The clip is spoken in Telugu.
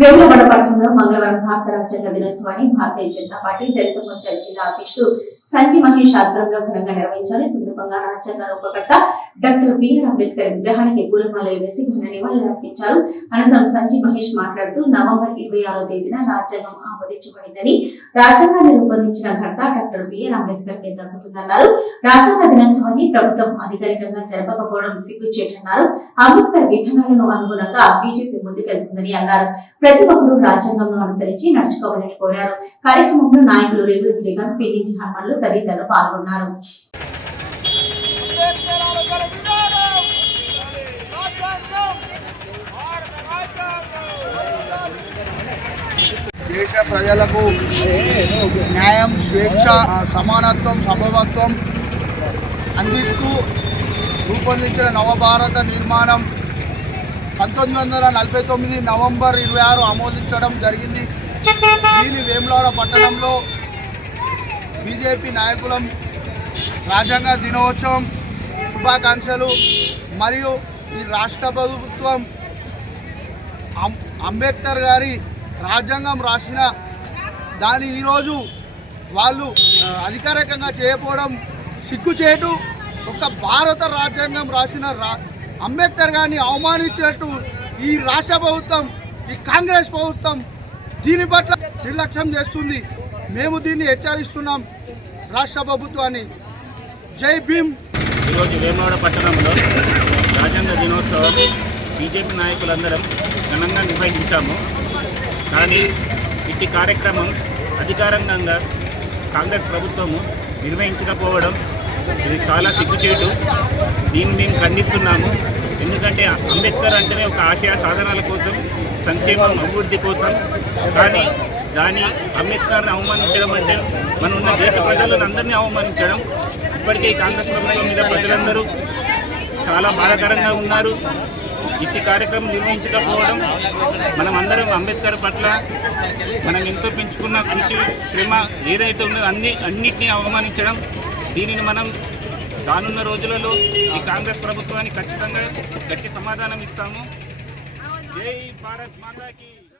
వేములవాడ పట్టణంలో మంగళవారం భారత రాజ్యాంగ దినోత్సవాన్ని భారతీయ జనతా పార్టీ దళిత మోర్చా జిల్లా అధ్యక్షుడు సంజీ మహేష్ ఆధ్వర్యంలో ఘనంగా నిర్వహించారు ఈ సందర్భంగా రాజ్యాంగ రూపకర్త డాక్టర్ బిఆర్ అంబేద్కర్ విగ్రహానికి పూలమాలలు వేసి ఘన నివాళులు అర్పించారు. అనంతరం సంజీ మహేష్ మాట్లాడుతూ నవంబర్ ఇరవై ఆరో తేదీన రాజ్యాంగం ఆమోదించబడిందని రాజ్యాంగాన్ని రూపొందించిన ఘనత డాక్టర్ బిఆర్ అంబేద్కర్కి దక్కుతుందన్నారు రాజ్యాంగ దినోత్సవాన్ని ప్రభుత్వం అధికారికంగా జరపకపోవడం సిగ్గుచేటన్నారు. అంబేద్కర్ విధానాలను అనుగుణంగా బీజేపీ ముందుకెళ్తుందని అన్నారు. ప్రతి ఒక్కరూ రాజ్యాంగంను అనుసరించి నడుచుకోవాలని కోరారు. కార్యక్రమంలో నాయకులు రేవుల శ్రీకాంత్ పిన్నింటి హనుమన్లు తదితరులు పాల్గొన్నారు. దేశ ప్రజలకు న్యాయం స్వేచ్ఛ సమానత్వం సమభత్వం అందిస్తూ రూపొందించిన నవభారత నిర్మాణం పంతొమ్మిది వందల నలభై తొమ్మిది నవంబర్ ఇరవై ఆరు ఆమోదించడం జరిగింది. దీని వేములవాడ పట్టణంలో బీజేపీ నాయకులం రాజ్యాంగ దినోత్సవం శుభాకాంక్షలు మరియు ఈ రాష్ట్ర ప్రభుత్వం అం- అంబేద్కర్ గారి రాజ్యాంగం రాసిన దాని ఈరోజు వాళ్ళు అధికారికంగా చేయకపోవడం సిగ్గుచేటు ఒక భారత రాజ్యాంగం రాసిన రా అంబేద్కర్ గారిని అవమానించినట్టు ఈ రాష్ట్ర ప్రభుత్వం ఈ కాంగ్రెస్ ప్రభుత్వం దీని పట్ల నిర్లక్ష్యం చేస్తుంది. మేము దీన్ని హెచ్చరిస్తున్నాం రాష్ట్ర ప్రభుత్వాన్ని. జై భీమ్. ఈరోజు వేమవాడ పట్టణంలో రాజ్యాంగ దినోత్సవం బీజేపీ నాయకులందరం ఘనంగా నిర్వహించాము. కానీ ఇట్టి కార్యక్రమం అధికారంగా కాంగ్రెస్ ప్రభుత్వము నిర్వహించకపోవడం ఇది చాలా సిగ్గుచేటు. దీన్ని మేము ఖండిస్తున్నాము. ఎందుకంటే అంబేద్కర్ అంటేనే ఒక ఆశయ సాధనాల కోసం సంక్షేమం అభివృద్ధి కోసం. కానీ కానీ అంబేద్కర్ని అవమానించడం అంటే మన ఉన్న దేశ ప్రజలను అందరినీ అవమానించడం. ఇప్పటికే కాంగ్రెస్ ప్రభుత్వం మీద ప్రజలందరూ చాలా బాధాకరంగా ఉన్నారు. ఇట్టి కార్యక్రమం నిర్వహించకపోవడం మనం అందరం అంబేద్కర్ పట్ల మనం ఎంతో పెంచుకున్న కృషి శ్రమ ఏదైతే ఉన్నదో అన్ని అన్నిటినీ అవమానించడం. దీనిని మనం రానున్న రోజులలో ఈ కాంగ్రెస్ ప్రభుత్వానికి ఖచ్చితంగా గట్టి సమాధానం ఇస్తాము. జై భారత్ మాతాకి.